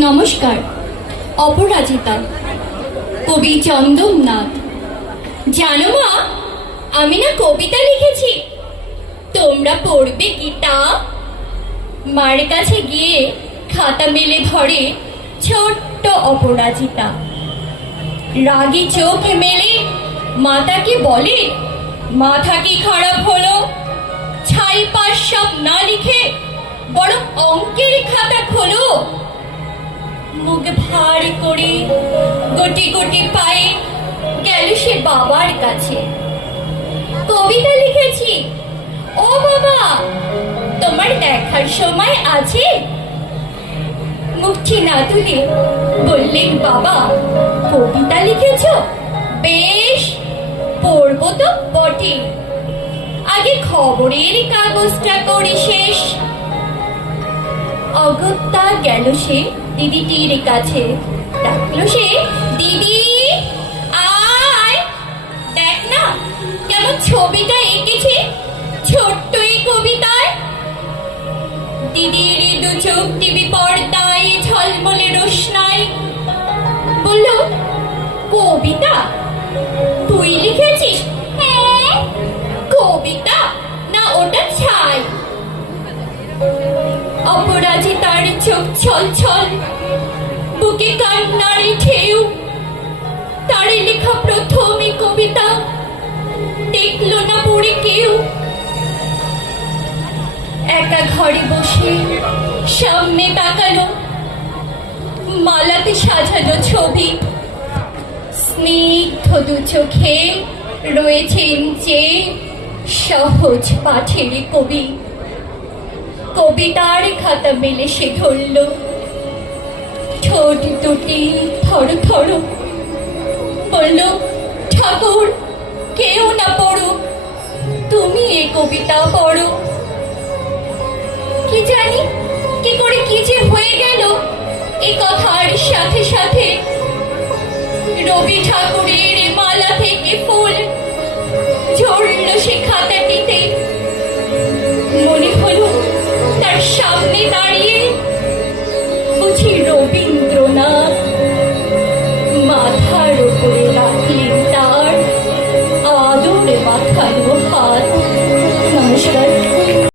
নমস্কার। অপরাজিতা, কবি চন্দননাথ। জানো মা, আমি না কবিতা লিখেছি, তোমরা পড়বে কি তা? মার কাছে গিয়ে খাতা মেলে ধরে ছোট্ট অপরাজিতা। রাগী চোখ মেলে মাতাকে বলে, মাথা কি খারাপ হলো? ছাই পাশ সব না লিখে বড় অঙ্কের খাতা খোলো। মুখ ভার করে গটি গটি পায়ে গেল সে বাবার কাছে। কবিতা লিখেছি, ও বাবা, তোমার দেখার সময় আছে? মুখটি না তুলে বললেন বাবা, কবিতা লিখেছ? বেশ, পড়বো তো বটে, আগে খবরের কাগজটা করি শেষ। অগত্যা গেল সে দিদিটির কাছে, ডাকলো সে, দিদি আয়, দেখ না কেমন ছবিটা এঁকেছি ছোট্ট এই কবিতায়। দিদির দু চোখ টিভি পর্দায় ঝলমলে রোশনায়। বলল, কবিতা তুই লিখেছিস? হ্যাঁ। কবিতা না ওটা ছাই? অপরাজিতার চোখ ছল ছল, বুকে কান্নার ঢেউ। তার লেখা প্রথমই কবিতা দেখলো না পড়ে কেউ। একা ঘরে বসে সামনে তাকালো মালাতে সাজানো ছবি। স্নিগ্ধ দু চোখে রয়েছেন যে সহজ পাঠের কবি। কবিতার খাতা মেলে সে ধরল, ঠোঁট দুটি থর থর। বলল, ঠাকুর কেউ না পড়ো, তুমি এ কবিতা পড়ো। কি জানি কি করে কি যে হয়ে গেল এ কথার সাথে সাথে রবি ঠাকুরের মালা থেকে ফুল ঝরল সে খাতাটিতে। মনে হলো তার সামনে দাঁড়িয়ে